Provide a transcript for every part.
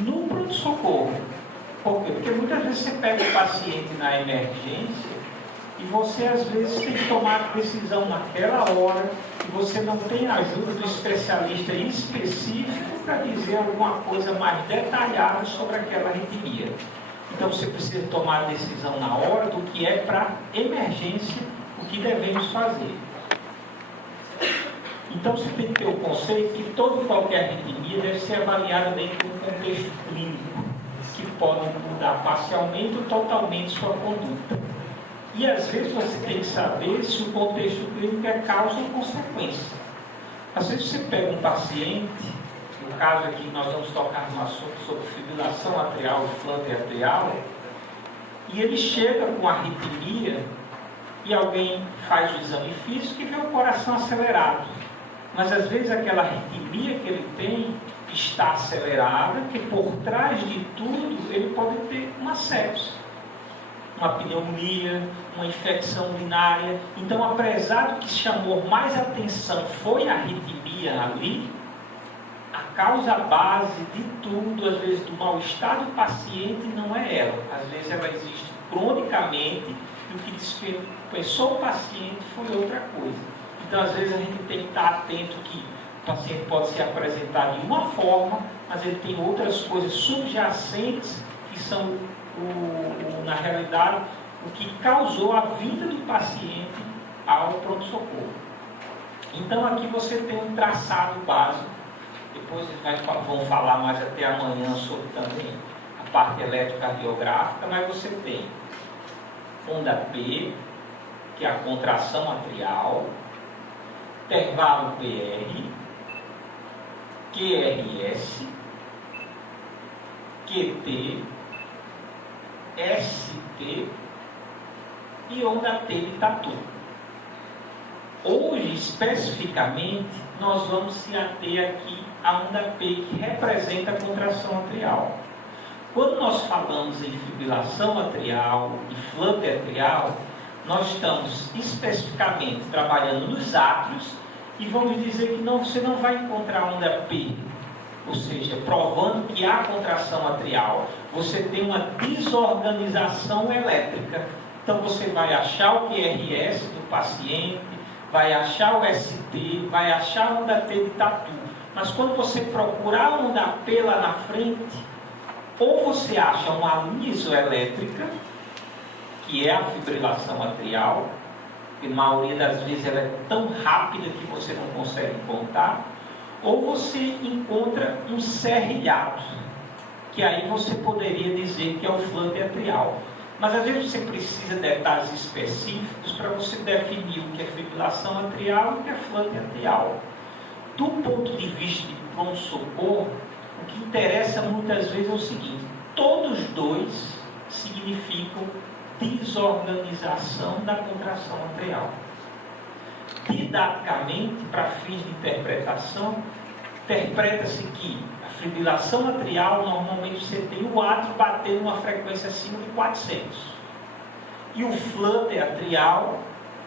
no pronto-socorro. Por quê? Porque muitas vezes você pega o paciente na emergência e você às vezes tem que tomar a decisão naquela hora e você não tem a ajuda do especialista específico para dizer alguma coisa mais detalhada sobre aquela arritmia. Então você precisa tomar a decisão na hora do que é para emergência, o que devemos fazer. Então você tem que ter o conceito que toda e qualquer arritmia deve ser avaliada dentro de um contexto clínico, que pode mudar parcialmente ou totalmente sua conduta. E às vezes você tem que saber se o contexto clínico é causa ou consequência. Às vezes você pega um paciente, no caso aqui nós vamos tocar no assunto sobre fibrilação atrial e flutter atrial, e ele chega com arritmia e alguém faz o exame físico e vê o coração acelerado. Mas às vezes aquela arritmia que ele tem está acelerada, que por trás de tudo ele pode ter uma sepse, uma pneumonia, uma infecção urinária. Então, apesar do que chamou mais atenção foi a arritmia ali, a causa base de tudo, às vezes do mal-estar do paciente, não é ela. Às vezes ela existe cronicamente e o que dispensou o paciente foi outra coisa. Então, às vezes a gente tem que estar atento que o paciente pode se apresentar de uma forma, mas ele tem outras coisas subjacentes que são, na realidade, o que causou a vinda do paciente ao pronto-socorro. Então, aqui você tem um traçado básico. Depois vão falar mais até amanhã sobre também a parte eletrocardiográfica, mas você tem onda P, que é a contração atrial, intervalo PR, QRS, QT, ST e onda T de tatu. Hoje, especificamente, nós vamos se ater aqui à onda P, que representa a contração atrial. Quando nós falamos em fibrilação atrial e flutter atrial, nós estamos especificamente trabalhando nos átrios e vamos dizer que você não vai encontrar onda P, ou seja, provando que há contração atrial. Você tem uma desorganização elétrica. Então você vai achar o QRS do paciente, vai achar o ST, vai achar a onda T de tatu. Mas quando você procurar a onda P lá na frente, ou você acha uma linha isoelétrica, que é a fibrilação atrial, que na maioria das vezes ela é tão rápida que você não consegue contar, ou você encontra um serrilhado, que aí você poderia dizer que é o flutter atrial. Mas às vezes você precisa de detalhes específicos para você definir o que é fibrilação atrial e o que é flutter atrial. Do ponto de vista de pronto-socorro, o que interessa muitas vezes é o seguinte: todos dois significam desorganização da contração atrial. Didaticamente, para fins de interpretação, interpreta-se que a fibrilação atrial, normalmente você tem o átrio batendo uma frequência acima de 400. E o flutter atrial,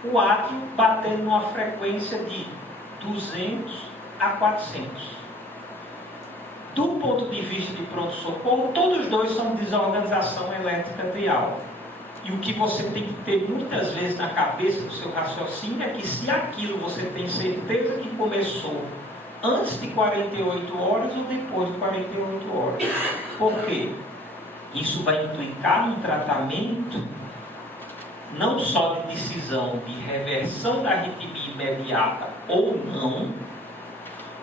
o átrio batendo numa frequência de 200 a 400. Do ponto de vista de pronto-socorro, todos os dois são desorganização elétrica atrial. E o que você tem que ter muitas vezes na cabeça do seu raciocínio é que se aquilo você tem certeza que começou antes de 48 horas ou depois de 48 horas. Por quê? Isso vai implicar num tratamento não só de decisão de reversão da arritmia imediata ou não,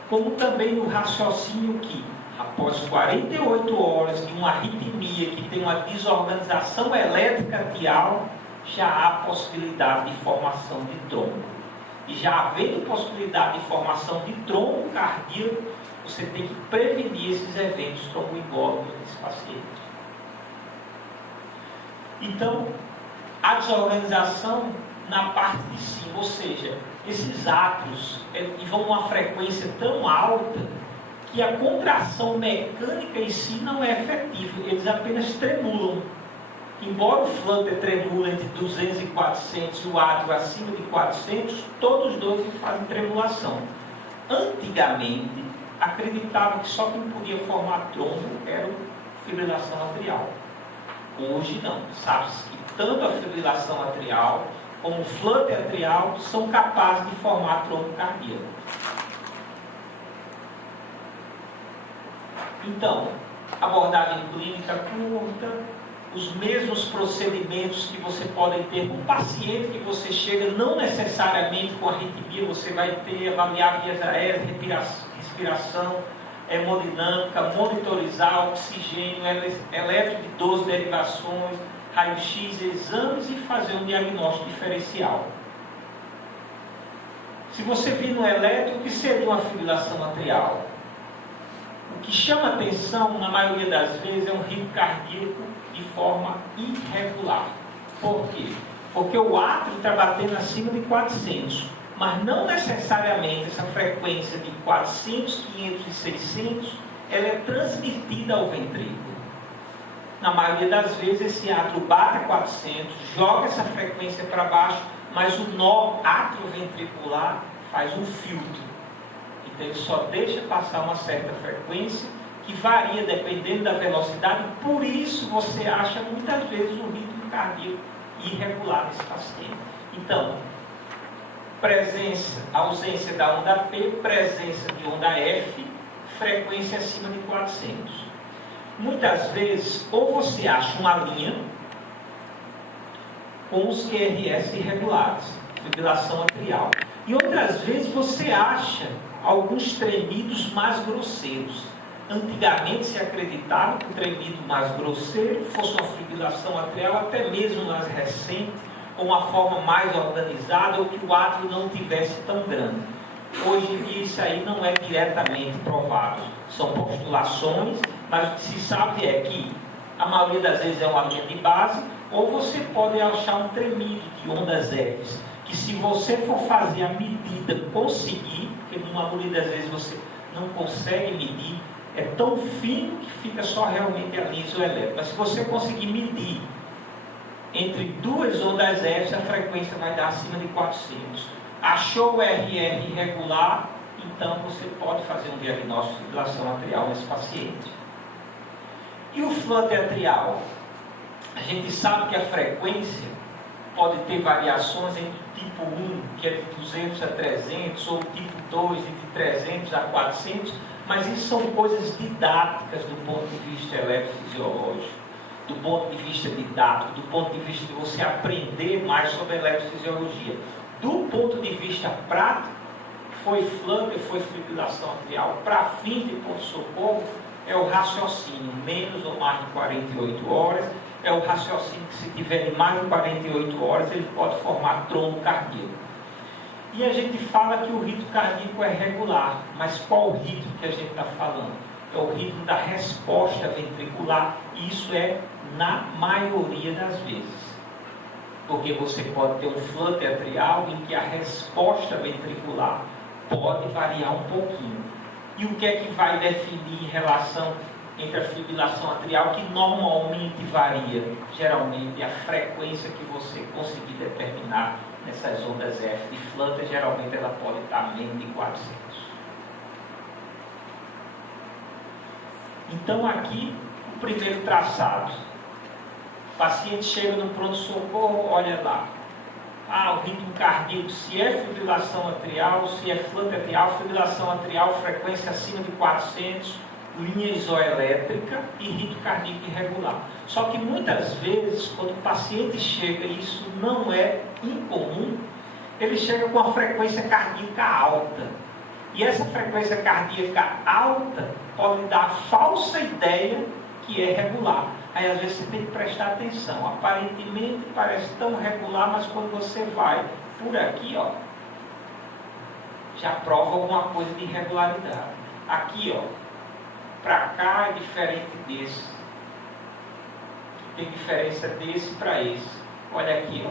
como também no raciocínio que após 48 horas de uma arritmia que tem uma desorganização elétrica atrial, já há possibilidade de formação de trombo. E já havendo possibilidade de formação de trombo cardíaco, você tem que prevenir esses eventos tromboembólicos nesse paciente. Então, a desorganização na parte de cima, ou seja, esses átrios vão a uma frequência tão alta que a contração mecânica em si não é efetiva, eles apenas tremulam. Embora o flutter tremula entre 200 e 400 e o átrio acima de 400, todos os dois fazem tremulação. Antigamente, acreditava que só quem podia formar trombo era a fibrilação atrial. Hoje não. Sabe-se que tanto a fibrilação atrial como o flutter atrial são capazes de formar trombo cardíaco. Então, abordagem clínica curta, os mesmos procedimentos que você pode ter com o paciente que você chega, não necessariamente com arritmia, você vai ter, avaliar vias aéreas, respiração, hemodinâmica, monitorizar oxigênio, eletro de 12 derivações, raio-x, exames e fazer um diagnóstico diferencial. Se você vir no eletro, o que seria uma fibrilação atrial? O que chama atenção, na maioria das vezes, é um ritmo cardíaco de forma irregular. Por quê? Porque o átrio está batendo acima de 400, mas não necessariamente essa frequência de 400, 500 e 600, ela é transmitida ao ventrículo. Na maioria das vezes, esse átrio bate a 400, joga essa frequência para baixo, mas o nó atrioventricular faz um filtro. Então ele só deixa passar uma certa frequência que varia dependendo da velocidade, por isso você acha muitas vezes um ritmo cardíaco irregular nesse paciente. Então, ausência da onda P, presença de onda F, frequência acima de 400. Muitas vezes, ou você acha uma linha com os QRS irregulares, fibrilação atrial, e outras vezes você acha alguns tremidos mais grosseiros. Antigamente se acreditava que o tremido mais grosseiro fosse uma fibrilação atrial, até mesmo mais recente, ou uma forma mais organizada, ou que o átrio não tivesse tão grande. Hoje em dia isso aí não é diretamente provado. São postulações, mas o que se sabe é que a maioria das vezes é uma linha de base, ou você pode achar um tremido de ondas Fs, que se você for fazer a medida, conseguir, porque numa maioria das vezes você não consegue medir, é tão fino que fica só realmente a linha isoelétrica. Mas se você conseguir medir entre duas ondas F, a frequência vai dar acima de 400. Achou o RR irregular, então você pode fazer um diagnóstico de fibrilação atrial nesse paciente. E o flutter atrial? A gente sabe que a frequência pode ter variações entre o tipo 1, que é de 200 a 300, ou o tipo 2, de 300 a 400, mas isso são coisas didáticas do ponto de vista eletrofisiológico, do ponto de vista didático, do ponto de vista de você aprender mais sobre eletrofisiologia. Do ponto de vista prático, foi flutter, foi fibrilação atrial, para fins de pronto-socorro, é o raciocínio, menos ou mais de 48 horas, é o raciocínio que se tiver de mais de 48 horas, ele pode formar trombo cardíaco. E a gente fala que o ritmo cardíaco é regular, mas qual o ritmo que a gente está falando? É o ritmo da resposta ventricular, e isso é na maioria das vezes. Porque você pode ter um flutter atrial em que a resposta ventricular pode variar um pouquinho. E o que é que vai definir em relação entre a fibrilação atrial, que normalmente varia, geralmente, a frequência que você conseguir determinar nessas ondas F de flutter, geralmente ela pode estar menos de 400. Então aqui, o primeiro traçado. O paciente chega no pronto-socorro, olha lá. O ritmo cardíaco, se é fibrilação atrial, se é flutter atrial, fibrilação atrial, frequência acima de 400, linha isoelétrica e ritmo cardíaco irregular. Só que muitas vezes, quando o paciente chega, e isso não é incomum, ele chega com a frequência cardíaca alta. E essa frequência cardíaca alta pode dar a falsa ideia que é regular. Aí às vezes você tem que prestar atenção. Aparentemente parece tão regular, mas quando você vai por aqui, ó, já prova alguma coisa de irregularidade. Aqui, ó, para cá é diferente desse. Tem diferença desse para esse. Olha aqui, ó.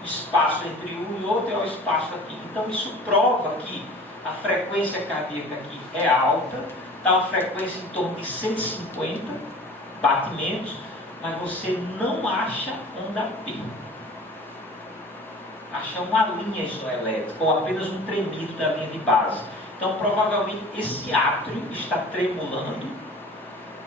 O espaço entre um e outro é o espaço aqui. Então isso prova que a frequência cardíaca aqui é alta, dá uma frequência em torno de 150 batimentos, mas você não acha onda P. Acha uma linha isoelétrica, ou apenas um tremido da linha de base. Então, provavelmente, esse átrio está tremulando,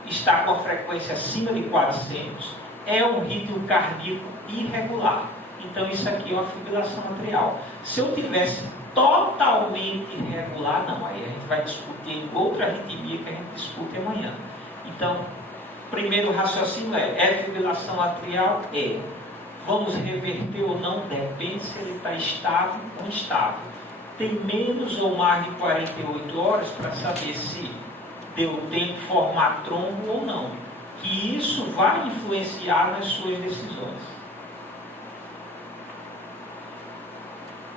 está com a frequência acima de 400, é um ritmo cardíaco irregular. Então, isso aqui é uma fibrilação atrial. Se eu tivesse totalmente irregular, não, aí a gente vai discutir em outra arritmia que a gente discute amanhã. Então, primeiro raciocínio é fibrilação atrial? É. Vamos reverter ou não? Depende se ele está estável ou instável. Tem menos ou mais de 48 horas para saber se deu tempo de formar trombo ou não. Que isso vai influenciar nas suas decisões.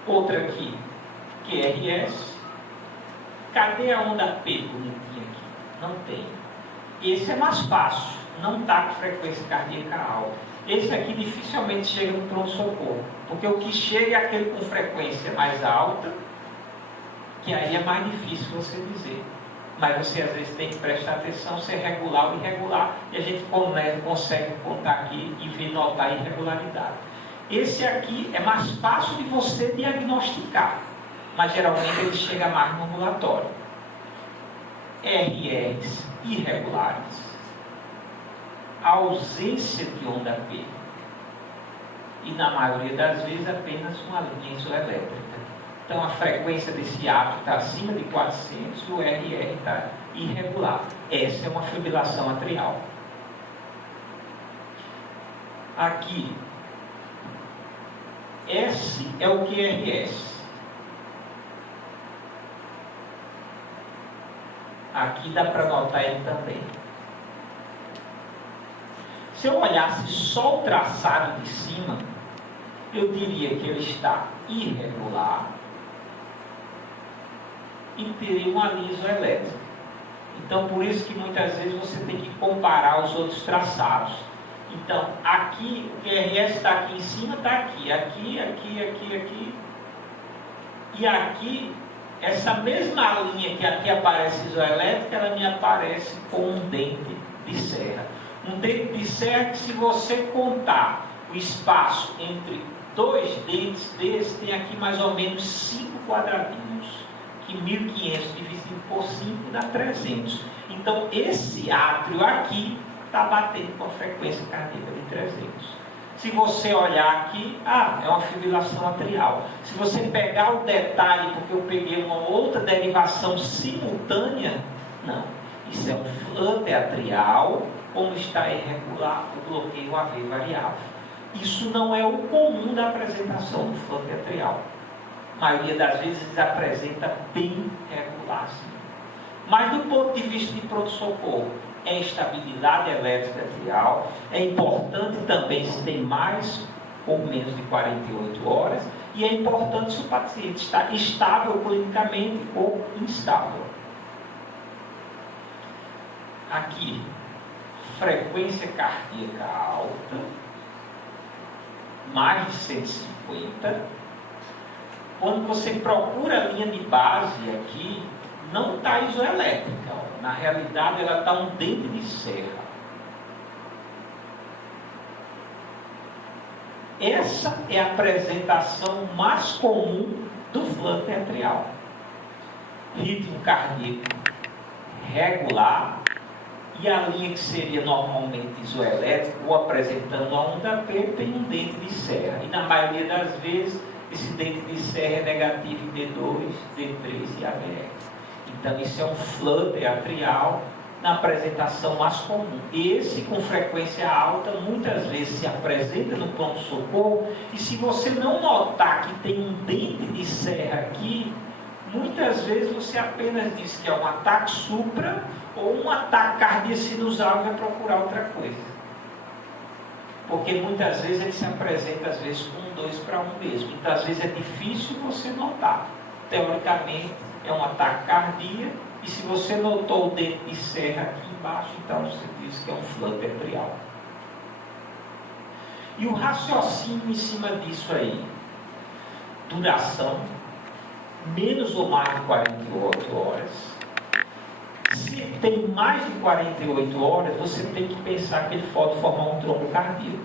Outra aqui, QRS. Cadê a onda P bonitinha aqui? Não tem. Esse é mais fácil, não está com frequência cardíaca alta. Esse aqui dificilmente chega no pronto-socorro, porque o que chega é aquele com frequência mais alta, que aí é mais difícil você dizer. Mas você às vezes tem que prestar atenção se é regular ou irregular, e a gente consegue contar aqui e ver, notar a irregularidade. Esse aqui é mais fácil de você diagnosticar, mas geralmente ele chega mais no ambulatório. RRs irregulares, ausência de onda P, e na maioria das vezes apenas uma linha isoelétrica. Então a frequência desse átrio está acima de 400 e o RR está irregular. Essa é uma fibrilação atrial. Aqui, S é o QRS. Aqui dá para notar ele também. Se eu olhasse só o traçado de cima, eu diria que ele está irregular e teria uma linha isoelétrica. Então, por isso que muitas vezes você tem que comparar os outros traçados. Então, aqui, o QRS está aqui em cima, está aqui. Aqui. E aqui, essa mesma linha que aqui aparece isoelétrica, ela me aparece com um dente de serra. Um dente de serra que, se você contar o espaço entre dois dentes desse, tem aqui mais ou menos 5 quadradinhos. Que 1.500 dividido por 5 dá 300. Então, esse átrio aqui está batendo com a frequência cardíaca de 300. Se você olhar aqui, é uma fibrilação atrial. Se você pegar o detalhe, porque eu peguei uma outra derivação simultânea, não. Isso é um flutter atrial, como está irregular o bloqueio AV variável. Isso não é o comum da apresentação do flutter atrial. A maioria das vezes eles apresenta bem regular, sim. Mas do ponto de vista de pronto-socorro, é estabilidade elétrica atrial. É importante também se tem mais ou menos de 48 horas. E é importante se o paciente está estável clinicamente ou instável. Aqui, frequência cardíaca alta, mais de 150. Quando você procura a linha de base aqui, não está isoelétrica. Na realidade, ela está um dente de serra. Essa é a apresentação mais comum do flutter atrial. Ritmo cardíaco regular, e a linha que seria normalmente isoelétrica ou apresentando a onda P tem um dente de serra. E na maioria das vezes, esse dente de serra é negativo em D2, D3 e ABR. Então, isso é um flutter atrial na apresentação mais comum. Esse, com frequência alta, muitas vezes se apresenta no pronto-socorro, e se você não notar que tem um dente de serra aqui, muitas vezes você apenas diz que é um ataque supra ou um ataque cardiosinusal e vai procurar outra coisa. Porque muitas vezes ele se apresenta, às vezes, com 2 para 1 mesmo. Então, às vezes, é difícil você notar. Teoricamente, é um ataque cardíaco, e se você notou o dente de serra aqui embaixo, então você diz que é um flutter atrial. E o raciocínio em cima disso aí? Duração, menos ou mais de 48 horas. Se tem mais de 48 horas, você tem que pensar que ele pode formar um trombo cardíaco.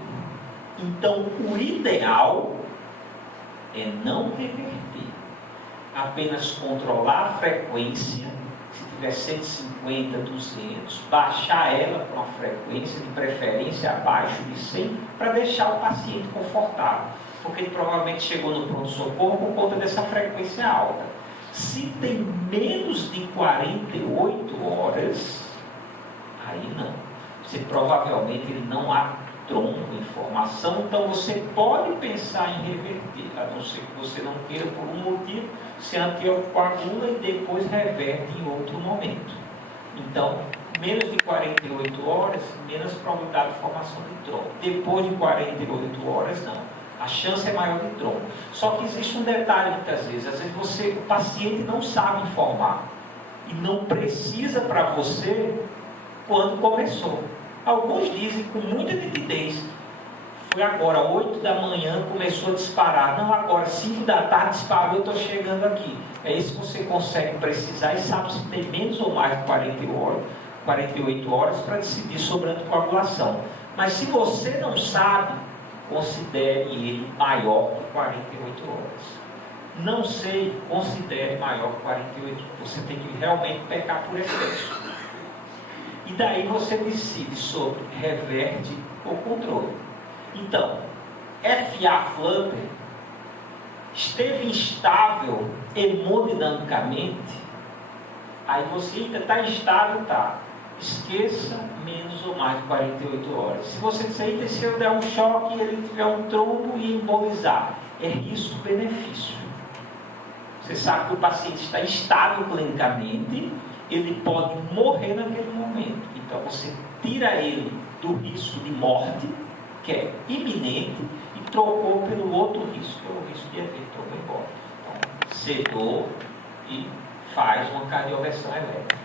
Então, o ideal é não reverter. apenas controlar a frequência, se tiver 150, 200, baixar ela para uma frequência de preferência abaixo de 100, para deixar o paciente confortável, porque ele provavelmente chegou no pronto-socorro por conta dessa frequência alta. Se tem menos de 48 horas, aí não. Você provavelmente ele não há trombo em formação, então você pode pensar em reverter, a não ser que você não queira por um motivo, se anticoagula e depois reverte em outro momento. Então, menos de 48 horas, menos probabilidade de formação de trombo. Depois de 48 horas, não. A chance é maior de trombo. Só que existe um detalhe muitas vezes. Às vezes o paciente não sabe informar. E não precisa para você quando começou. Alguns dizem com muita nitidez. Foi agora, 8 da manhã, começou a disparar. Não, agora, 5 da tarde disparou, eu estou chegando aqui. É isso que você consegue precisar e sabe se tem menos ou mais de 48 horas para decidir sobre a anticoagulação. Mas se você não sabe, considere ele maior que 48 horas. Não sei, considere maior que 48. Você tem que realmente pecar por excesso. E daí você decide sobre reverte ou controle. Então, FA Flubber esteve instável hemodinamicamente. Aí você ainda está instável, tá? Esqueça menos ou mais de 48 horas. Se você disser, se eu der um choque e ele tiver um trombo e embolizar, é risco-benefício. Você sabe que o paciente está instável clinicamente, ele pode morrer naquele momento. Então você tira ele do risco de morte, que é iminente, e trocou pelo outro risco, que é o risco de haver trombo embora. Então, sedou e faz uma cardioversão elétrica.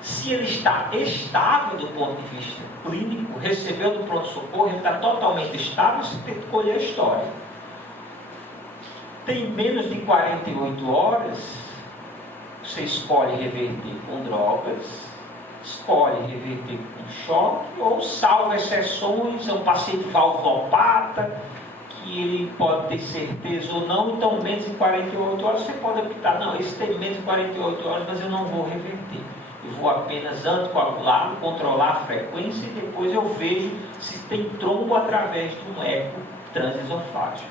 Se ele está estável do ponto de vista clínico, recebeu do pronto-socorro, ele está totalmente estável, você tem que colher a história. Tem menos de 48 horas, você escolhe reverter com drogas, escolhe reverter com choque, ou salvo exceções, é um paciente valvulopata, que ele pode ter certeza ou não, então menos de 48 horas você pode optar, não, esse tem menos de 48 horas, mas eu não vou reverter. Eu vou apenas anticoagular, controlar a frequência e depois eu vejo se tem trombo através de um eco transesofágico.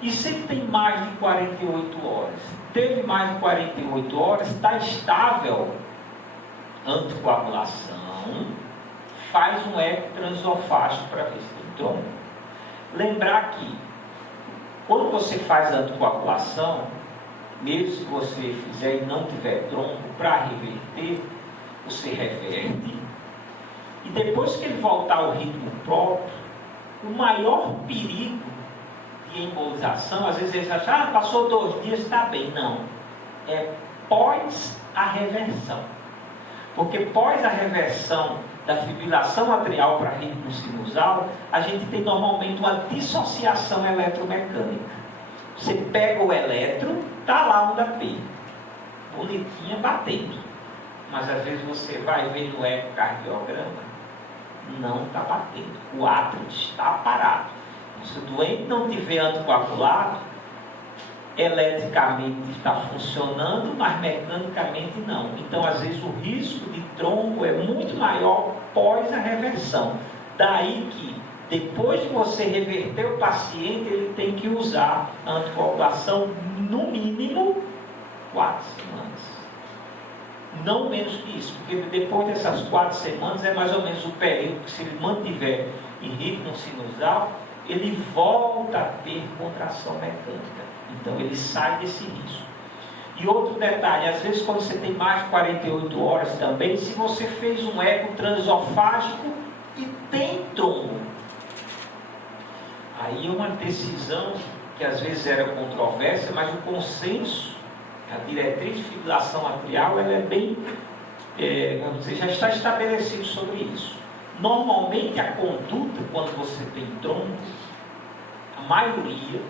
E se ele tem mais de 48 horas? Teve mais de 48 horas, está estável, anticoagulação, faz um eco transesofágico para ver se tem trombo. Lembrar que, quando você faz a anticoagulação, mesmo se você fizer e não tiver trombo, para reverter, você reverte. E depois que ele voltar ao ritmo próprio, o maior perigo de embolização, às vezes eles acham, passou 2 dias, está bem. Não. É pós a reversão. Porque pós a reversão da fibrilação atrial para ritmo sinusal, a gente tem normalmente uma dissociação eletromecânica. Você pega o eletro, está lá um da P, bonitinha batendo. Mas às vezes você vai ver no ecocardiograma, não está batendo. O átrio está parado. Se o doente não tiver anticoagulado, eletricamente está funcionando, mas mecanicamente não. Então, às vezes, o risco de trombo é muito maior pós a reversão. Daí que, depois de você reverter o paciente, ele tem que usar a anticoagulação no mínimo 4 semanas. Não menos que isso, porque depois dessas 4 semanas é mais ou menos o período que, se ele mantiver em ritmo sinusal, ele volta a ter contração mecânica. Então ele sai desse risco. E outro detalhe, às vezes quando você tem mais de 48 horas também, se você fez um eco transesofágico e tem trombo, aí é uma decisão que às vezes era controversa, mas o consenso, a diretriz de fibrilação atrial, ela é bem, vamos dizer, já está estabelecido sobre isso. Normalmente a conduta, quando você tem trombo, a maioria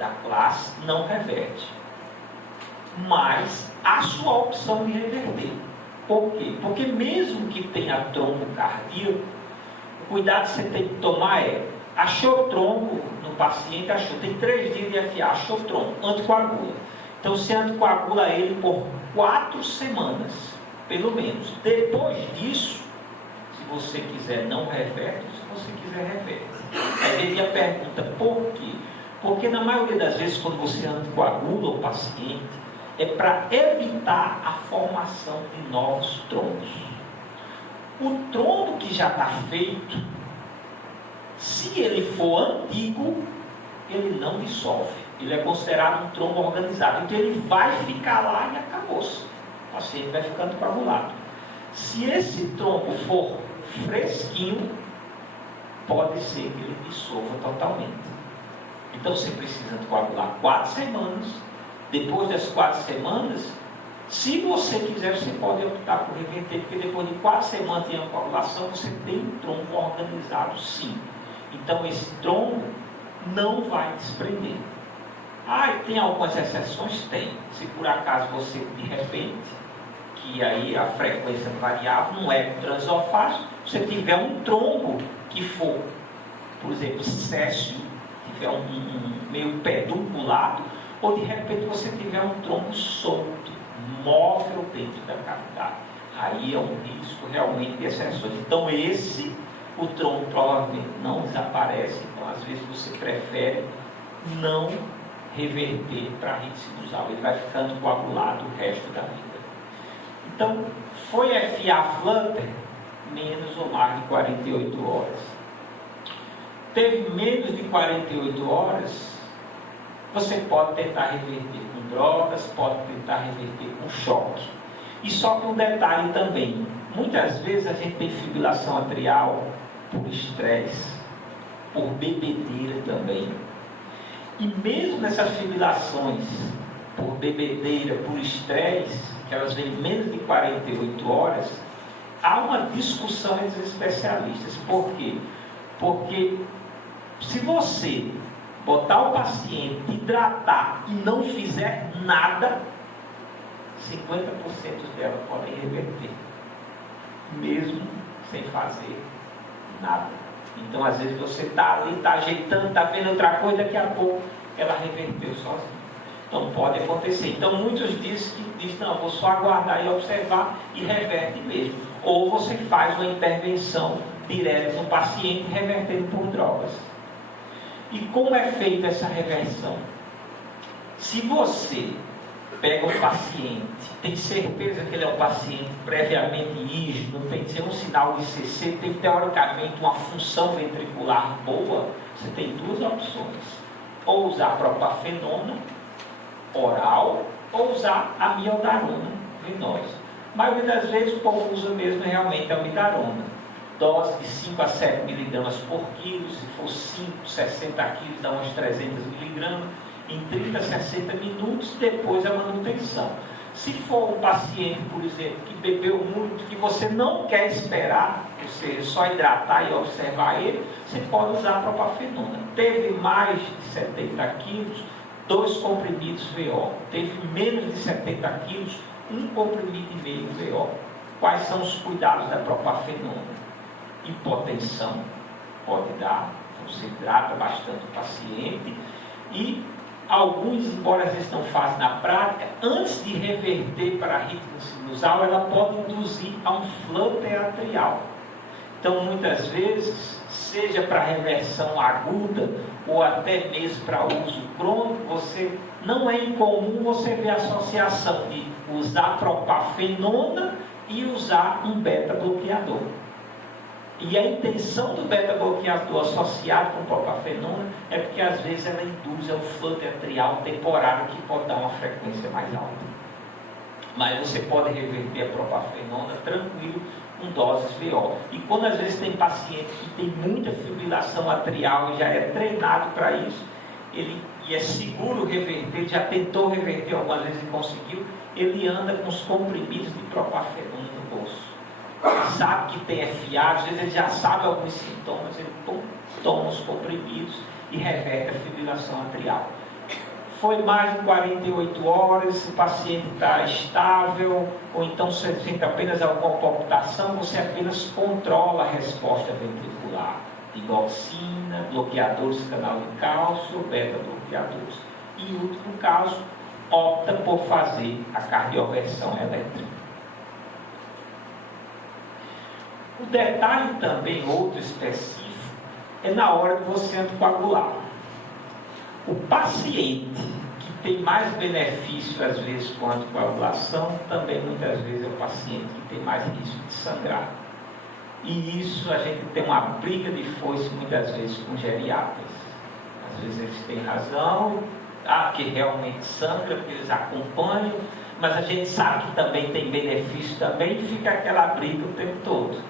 da classe não reverte. Mas há sua opção de reverter. Por quê? Porque mesmo que tenha trombo cardíaco, o cuidado que você tem que tomar é, achou trombo no paciente, tem 3 dias de FA, achou trombo, anticoagula. Então você anticoagula ele por 4 semanas, pelo menos. Depois disso, se você quiser não reverte, se você quiser reverte. Aí vem a pergunta, por quê? Porque na maioria das vezes quando você anticoagula o paciente, é para evitar a formação de novos trombos. O trombo que já está feito, se ele for antigo, ele não dissolve. Ele é considerado um trombo organizado. Então ele vai ficar lá e acabou-se. O paciente vai ficando coagulado. Se esse trombo for fresquinho, pode ser que ele dissolva totalmente. Então você precisa coagular 4 semanas. Depois das 4 semanas, se você quiser, você pode optar por reverter, porque depois de 4 semanas de coagulação, você tem um trombo organizado, sim. Então esse trombo não vai desprender. Tem algumas exceções? Tem. Se por acaso você, de repente, que aí a frequência variável, não é transofágico, você tiver um trombo que for, por exemplo, céssio, tiver um meio pedunculado, ou de repente você tiver um trombo solto, móvel dentro da cavidade. Aí é um risco realmente de exceções. Então o trombo provavelmente não desaparece, então às vezes você prefere não reverter para a rite sinusal, ele vai ficando coagulado o resto da vida. Então, foi FA Flutter, menos ou mais de 48 horas. Teve menos de 48 horas, você pode tentar reverter com drogas, pode tentar reverter com choque. E só que um detalhe também, muitas vezes a gente tem fibrilação atrial por estresse, por bebedeira também. E mesmo nessas fibrilações por bebedeira, por estresse, que elas vêm menos de 48 horas, há uma discussão entre os especialistas. Por quê? Porque se você botar o paciente, hidratar e não fizer nada, 50% dela podem reverter, mesmo sem fazer nada. Então, às vezes, você está ali, está ajeitando, está vendo outra coisa, daqui a pouco ela reverteu sozinha. Então, pode acontecer. Então, muitos dizem, não, vou só aguardar e observar e reverte mesmo. Ou você faz uma intervenção direta no paciente, revertendo por drogas. E como é feita essa reversão? Se você pega um paciente, tem certeza que ele é um paciente previamente rígido, não tem que ser um sinal de CC, tem teoricamente uma função ventricular boa, você tem 2 opções. Ou usar propafenona oral, ou usar a amiodarona venosa. A maioria das vezes o povo usa mesmo realmente a amiodarona. Dose de 5 a 7 miligramas por quilo, se for 5, 60 quilos, dá umas 300 miligramas, em 30 a 60 minutos, depois a manutenção. Se for um paciente, por exemplo, que bebeu muito, que você não quer esperar, ou seja, só hidratar e observar ele, você pode usar a propafenona. Teve mais de 70 quilos, 2 comprimidos VO. Teve menos de 70 quilos, 1 comprimido e meio VO. Quais são os cuidados da propafenona? Hipotensão, pode dar, você hidrata bastante o paciente. E alguns, embora às vezes não fazem na prática, antes de reverter para a arritmia sinusal, ela pode induzir a um flutter atrial. Então, muitas vezes, seja para reversão aguda ou até mesmo para uso crônico, não é incomum você ver a associação de usar propafenona e usar um beta-bloqueador. E a intenção do beta-bloqueador associado com propafenona é porque às vezes ela induz a um flutter atrial temporário que pode dar uma frequência mais alta. Mas você pode reverter a propafenona tranquilo com doses VO. E quando às vezes tem paciente que tem muita fibrilação atrial e já é treinado para isso, e é seguro reverter, já tentou reverter algumas vezes e conseguiu, ele anda com os comprimidos de propafenona no bolso. Ele sabe que tem FA, às vezes ele já sabe alguns sintomas, ele toma os comprimidos e reverte a fibrilação atrial. Foi mais de 48 horas, o paciente está estável, ou então você sente apenas alguma palpitação, você apenas controla a resposta ventricular. digoxina, bloqueadores de canal de cálcio, beta-bloqueadores. E, em último caso, opta por fazer a cardioversão elétrica. O detalhe também, outro específico, é na hora de você anticoagular. O paciente que tem mais benefício, às vezes, com a anticoagulação, também muitas vezes é o paciente que tem mais risco de sangrar. E isso a gente tem uma briga de foice muitas vezes com geriatras. Às vezes eles têm razão, que realmente sangra, porque eles acompanham, mas a gente sabe que também tem benefício também, e fica aquela briga o tempo todo.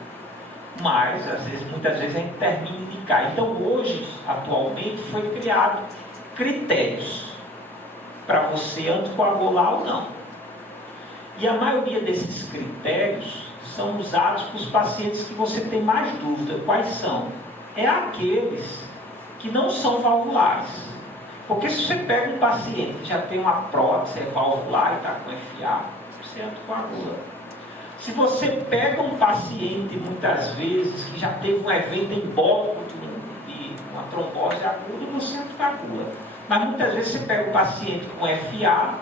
Mas, muitas vezes a gente termina de indicar. Então, hoje, atualmente, foi criado critérios para você anticoagular ou não. E a maioria desses critérios são usados para os pacientes que você tem mais dúvida. Quais são? É aqueles que não são valvulares. Porque se você pega um paciente que já tem uma prótese valvular e está com FA, você anticoagula. Se você pega um paciente, muitas vezes, que já teve um evento embólico de uma trombose aguda, você anticoagula. Mas muitas vezes você pega um paciente com FA,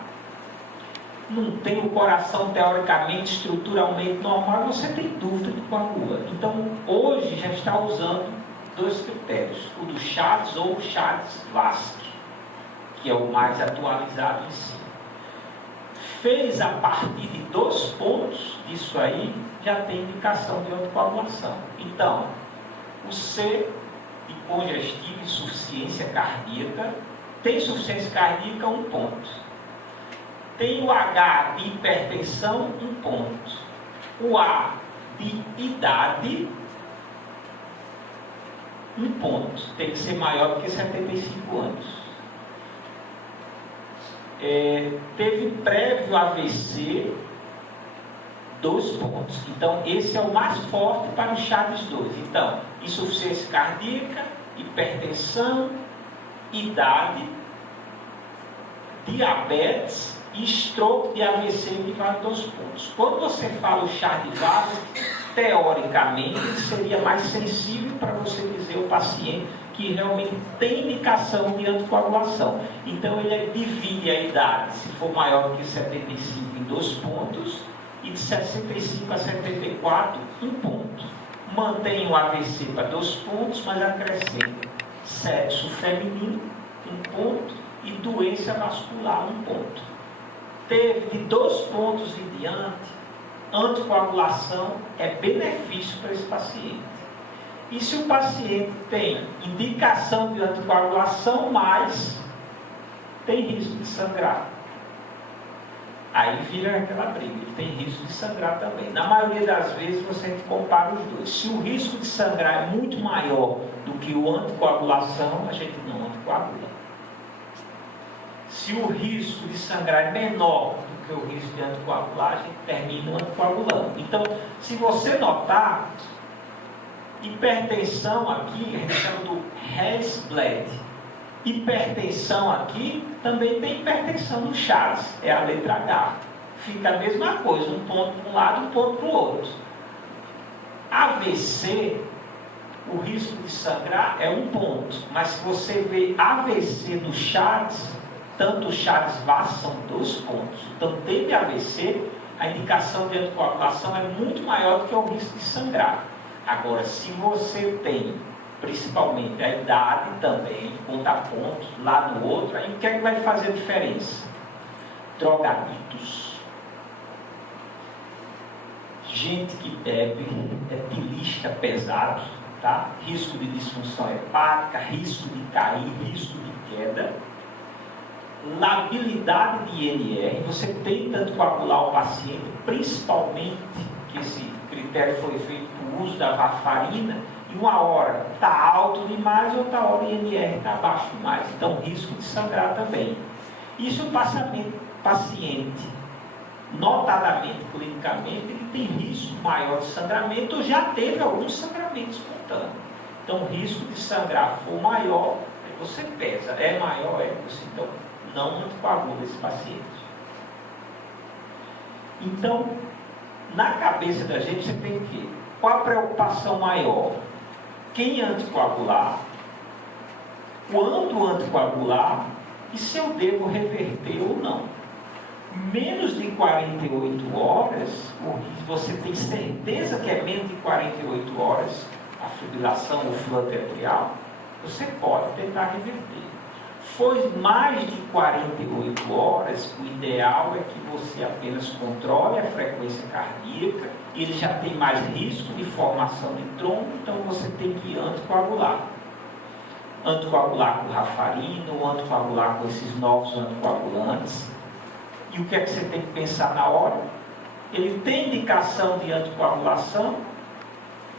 não tem o coração teoricamente, estruturalmente normal, você tem dúvida de coagula. Então, hoje já está usando dois critérios, o do Chaves ou o Chaves-Vasque, que é o mais atualizado em si. Fez a partir de 2 pontos, isso aí já tem indicação de anticoagulação. Então, o C de congestivo e insuficiência cardíaca, tem insuficiência cardíaca 1 ponto. Tem o H de hipertensão 1 ponto. O A de idade 1 ponto. Tem que ser maior do que 75 anos. Teve prévio AVC 2 pontos. Então, esse é o mais forte para o Chaves 2. Então, insuficiência cardíaca, hipertensão, idade, diabetes e stroke de AVC que vale 2 pontos. Quando você fala o Chaves-Vasque, teoricamente, ele seria mais sensível para você dizer o paciente que realmente tem indicação de anticoagulação. Então, ele divide a idade, se for maior do que 75, em 2 pontos, e de 65 a 74, 1 ponto. Mantém o AVC para 2 pontos, mas acrescenta sexo feminino, 1 ponto, e doença vascular, 1 ponto. Teve de 2 pontos em diante, anticoagulação é benefício para esse paciente. E se o paciente tem indicação de anticoagulação, mas tem risco de sangrar, aí vira aquela briga, ele tem risco de sangrar também. Na maioria das vezes você compara os dois. Se o risco de sangrar é muito maior do que o anticoagulação, a gente não anticoagula. Se o risco de sangrar é menor do que o risco de anticoagular, a gente termina anticoagulando. Então, se você notar, hipertensão aqui, a gente chama do Hess-Bled. Hipertensão aqui, também tem hipertensão no Chaves, é a letra H. Fica a mesma coisa, 1 ponto para um lado, 1 ponto para o outro. AVC, o risco de sangrar é 1 ponto, mas se você vê AVC no Chaves, tanto o Chaves-Vasque são 2 pontos. Então, teve AVC, a indicação de anticoagulação é muito maior do que o risco de sangrar. Agora, se você tem, principalmente, a idade também, conta pontos, lá no outro, aí o que é que vai fazer a diferença? Drogaditos, gente que bebe, etilista pesado, tá? Risco de disfunção hepática, risco de cair, risco de queda, labilidade de INR, você tenta anticoagular o paciente, principalmente, que esse critério foi feito por uso da varfarina, e uma hora está alto demais, outra hora o INR está abaixo demais. Então, risco de sangrar também. Isso o paciente, notadamente, clinicamente, ele tem risco maior de sangramento ou já teve algum sangramento espontâneo. Então, o risco de sangrar for maior, você pesa. É maior, você então não anticoagula esse paciente. Então, na cabeça da gente, você tem que... Qual a preocupação maior? quem anticoagular, quando anticoagular e se eu devo reverter ou não. Menos de 48 horas, você tem certeza que é menos de 48 horas a fibrilação ou fluxo arterial, você pode tentar reverter. Foi mais de 48 horas, o ideal é que você apenas controle a frequência cardíaca, ele já tem mais risco de formação de trombo, então você tem que anticoagular. Anticoagular com warfarina ou anticoagular com esses novos anticoagulantes. E o que é que você tem que pensar na hora? Ele tem indicação de anticoagulação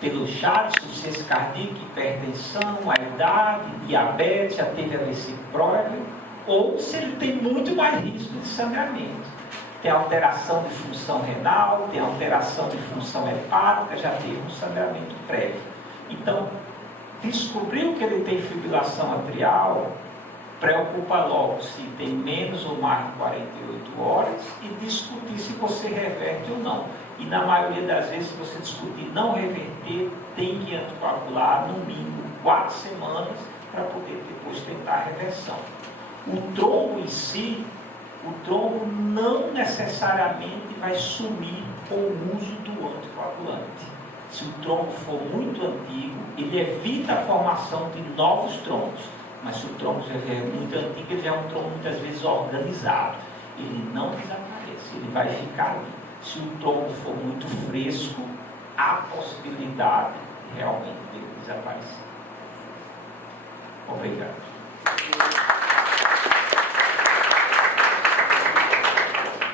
pelo chat, insuficiência cardíaca, hipertensão, a idade, diabetes, já teve AVC próprio, ou se ele tem muito mais risco de sangramento. Tem alteração de função renal, tem alteração de função hepática, já teve um sangramento prévio. Então, descobriu que ele tem fibrilação atrial, preocupa logo se tem menos ou mais de 48 horas e discutir se você reverte ou não. E na maioria das vezes, se você discutir não reverter, tem que anticoagular no mínimo 4 semanas para poder depois tentar a reversão. O trombo em si, o trombo não necessariamente vai sumir com o uso do anticoagulante. Se o trombo for muito antigo, ele evita a formação de novos trombos. Mas se o trombo já é muito antigo, ele já é um trombo muitas vezes organizado. Ele não desaparece, ele vai ficar ali. Se o trombo for muito fresco, há possibilidade realmente dele desaparecer. Obrigado.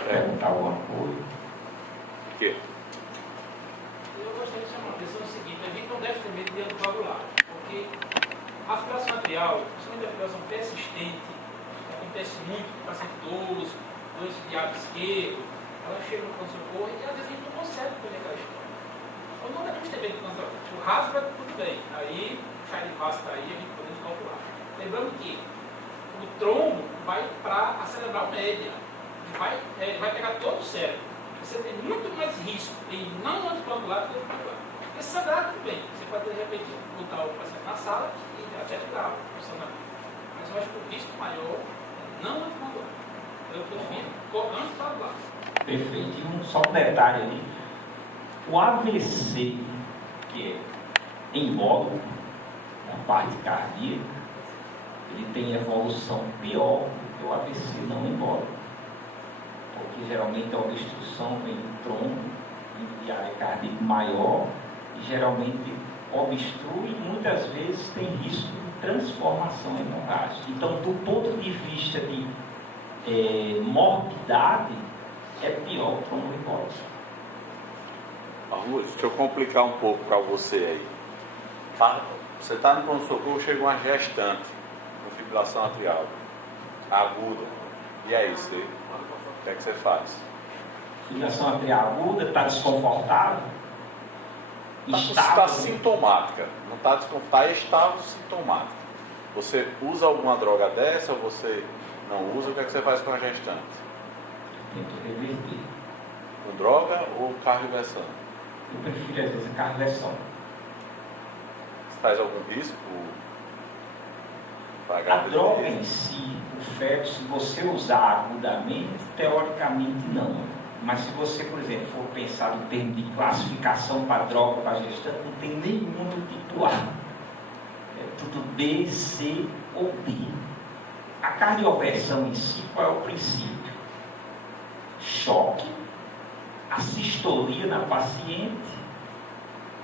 Perguntar alguma coisa? O quê? Eu gostaria de chamar a atenção no seguinte: a gente não deve ter medo de anticoagular, porque a fibrilação atrial, principalmente a fibrilação persistente, que acontece muito com paciente idoso, doença de hábito esquerdo, ela chega no pronto-socorro e às vezes a gente não consegue colher aquela história. Então não devemos ter medo de controlar. O rasgo tudo bem, aí o chá de vaso está aí, a gente podemos calcular. Lembrando que o trombo vai para a cerebral média, vai pegar todo o cérebro. Você tem muito mais risco em não anticoagular do que anticoagular. Porque sangrar tudo bem, você pode de repente botar o paciente na sala e já te dá o sangramento. Mas eu acho que o risco maior é não anticoagular. Eu prefiro anticoagular. Perfeito. E só um detalhe ali. O AVC, que é embólico, na parte cardíaca, ele tem evolução pior do que o AVC não embólico. Porque geralmente a obstrução vem do trombo, de área cardíaca maior, e geralmente obstrui e muitas vezes tem risco de transformação hemorrágica. Então, do ponto de vista de morbidade, é pior o tromboembólico. Arluz, deixa eu complicar um pouco para você aí. Tá? Você está no pronto-socorro, chega uma gestante com fibrilação atrial aguda. E aí, o que é que você faz? Fibrilação atrial aguda, está desconfortável? Está sintomática, não está desconfortável, está estável sintomática. Você usa alguma droga dessa ou você não usa? O que é que você faz com a gestante? Tento reverter. Com droga ou cardiovessão? Eu prefiro às vezes a cardiovessão. Você faz algum risco? A droga em si, o feto, se você usar agudamente, teoricamente não. Mas se você, por exemplo, for pensar no termo de classificação para droga para gestante, não tem nenhum do tipo A. É tudo B, C ou D. A cardioversão em si, qual é o princípio? Choque, a sistolia na paciente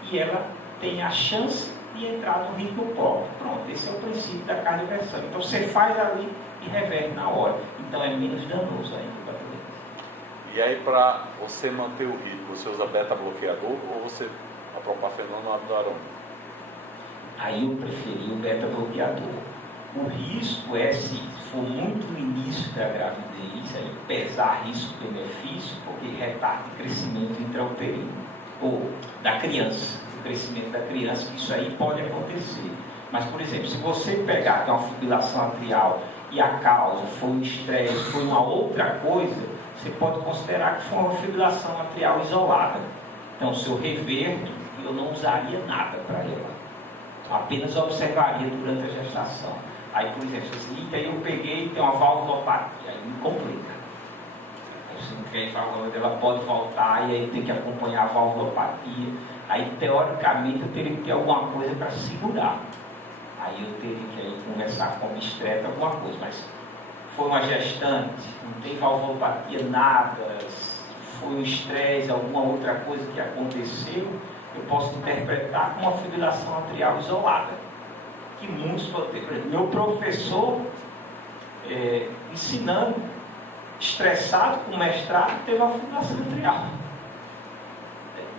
e ela tem a chance de entrar no ritmo próprio. Pronto, esse é o princípio da cardioversão. Então você faz ali e reverte na hora. Então é menos danoso ainda para doença. E aí, para você manter o ritmo, você usa beta-bloqueador ou você a propafenona ou abdarona? Aí eu preferi o beta-bloqueador. O risco é, se for muito no início da gravidez, aí pesar risco-benefício, porque retarda o crescimento intrauterino, ou da criança, o crescimento da criança, que isso aí pode acontecer. Mas, por exemplo, se você pegar uma fibrilação atrial e a causa foi um estresse, foi uma outra coisa, você pode considerar que foi uma fibrilação atrial isolada. Então, se eu reverto, eu não usaria nada para ela. apenas observaria durante a gestação. Aí, por exemplo, assim, aí eu peguei e tem uma valvulopatia, aí me complica. Você não quer valvulopatia, ela pode voltar e aí tem que acompanhar a valvulopatia. Aí, teoricamente, eu teria que ter alguma coisa para segurar. Aí eu teria que aí conversar com o obstetra, alguma coisa, mas foi uma gestante, não tem valvulopatia, nada, foi um estresse, alguma outra coisa que aconteceu, eu posso interpretar como uma fibrilação atrial isolada, que muitos podem ter. Por exemplo, meu professor, ensinando, estressado com o mestrado, teve uma fibrilação atrial.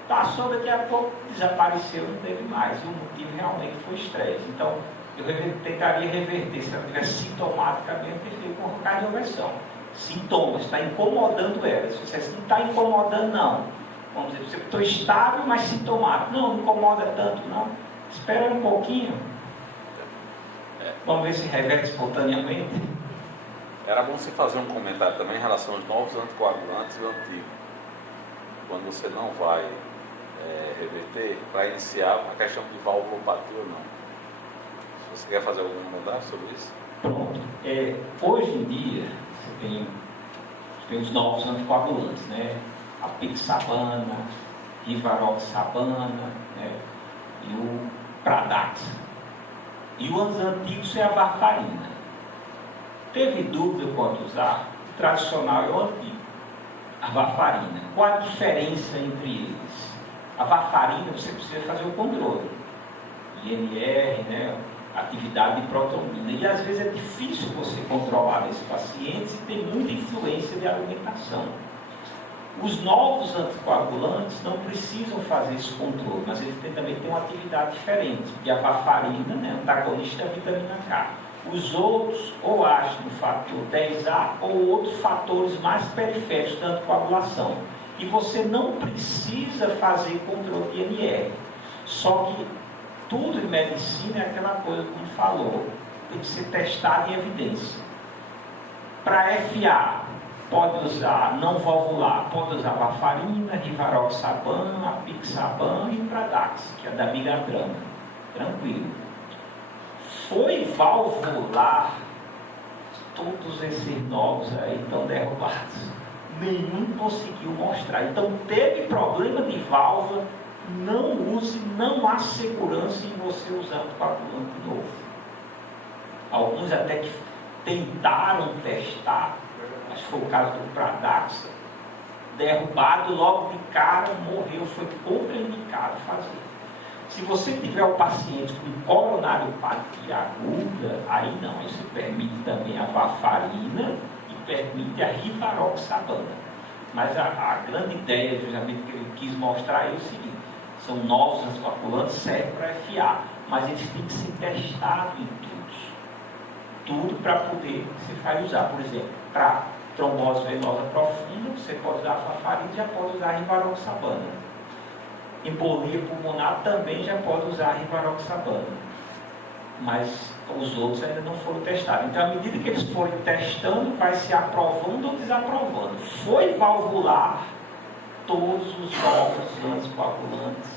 Passou, daqui a pouco desapareceu, não teve mais, e o motivo realmente foi estresse. Então, eu tentaria reverter, se ela tivesse sintomaticamente, feito com cardioversão. Sintomas, está incomodando ela. Se você não está incomodando, não. Vamos dizer, você estou estável, mas sintomático. Não incomoda tanto, não. Espera um pouquinho. Vamos ver se reverte espontaneamente. Era bom você fazer um comentário também em relação aos novos anticoagulantes e o antigo. Quando você não vai reverter, para iniciar a questão de valvulopatia ou não. Se você quer fazer algum comentário sobre isso? Pronto. Hoje em dia, você tem os novos anticoagulantes, né? A pixabana, rivaroxabana, né? E o Pradaxa. E os antigos é a varfarina. Teve dúvida quanto usar? O tradicional é o antigo, a varfarina. Qual a diferença entre eles? A varfarina você precisa fazer o controle, INR, né? Atividade de protonina. E às vezes é difícil você controlar esses pacientes e tem muita influência de alimentação. Os novos anticoagulantes não precisam fazer esse controle, mas eles também têm uma atividade diferente, porque a varfarina, né, antagonista da vitamina K. Os outros, ou agem no fator 10A, ou outros fatores mais periféricos da anticoagulação. E você não precisa fazer controle de INR. Só que tudo em medicina é aquela coisa como falou, tem que ser testado em evidência. Para FA, pode usar não valvular, pode usar varfarina, rivaroxabana, apixaban e Pradaxa, que é da migatrama. Tranquilo. Foi valvular, todos esses novos aí estão derrubados. Nenhum conseguiu mostrar. Então teve problema de válvula, não use, não há segurança em você usar o coagulante novo. Alguns até que tentaram testar, mas foi o caso do Pradaxa, derrubado logo de cara, morreu, foi contraindicado fazer. Se você tiver o paciente com coronariopatia aguda, aí não, aí você permite também a varfarina e permite a rivaroxabana. Mas a grande ideia, justamente, que ele quis mostrar é o seguinte: são novos anticoagulantes, servem para FA, mas eles têm que ser testados em tudo para poder se faz usar. Por exemplo, para trombose venosa profunda, você pode usar a varfarina e já pode usar a rivaroxabana. Embolia pulmonar também já pode usar a rivaroxabana, mas os outros ainda não foram testados. Então, à medida que eles forem testando, vai se aprovando ou desaprovando. Foi valvular, todos os novos anticoagulantes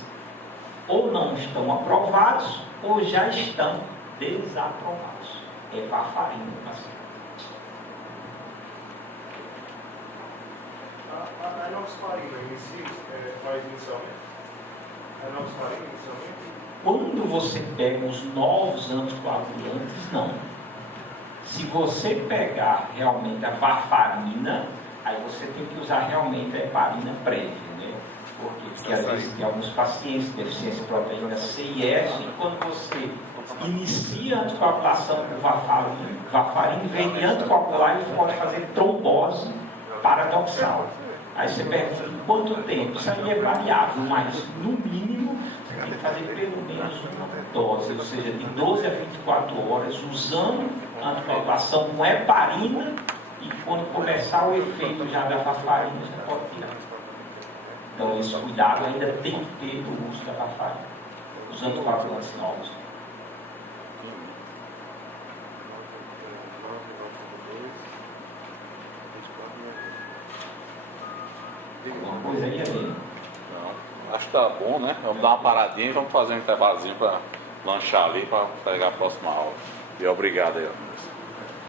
ou não estão aprovados ou já estão desaprovados. É varfarina, paciente. A enoxaparina em si faz inicialmente? A enoxaparina inicialmente? Quando você pega os novos anticoagulantes, não. Se você pegar realmente a varfarina, aí você tem que usar realmente a heparina prévia, né? Porque às vezes tem alguns pacientes de deficiência de proteína C e S, e quando você inicia a anticoagulação com varfarina, em vez de anticoagular, ele pode fazer trombose paradoxal. Aí você pergunta em quanto tempo? Isso aí é variável, mas no mínimo você tem que fazer pelo menos uma dose, ou seja, de 12 a 24 horas, usando a anticoagulação com heparina, e quando começar o efeito já da varfarina, você pode tirar. Então esse cuidado ainda tem que ter no uso da varfarina, os anticoagulantes novos. Alguma coisa aí, Aline? Acho que tá bom, né? Vamos dar uma paradinha e vamos fazer um intervalozinho para lanchar ali para pegar a próxima aula. E obrigado aí, ó.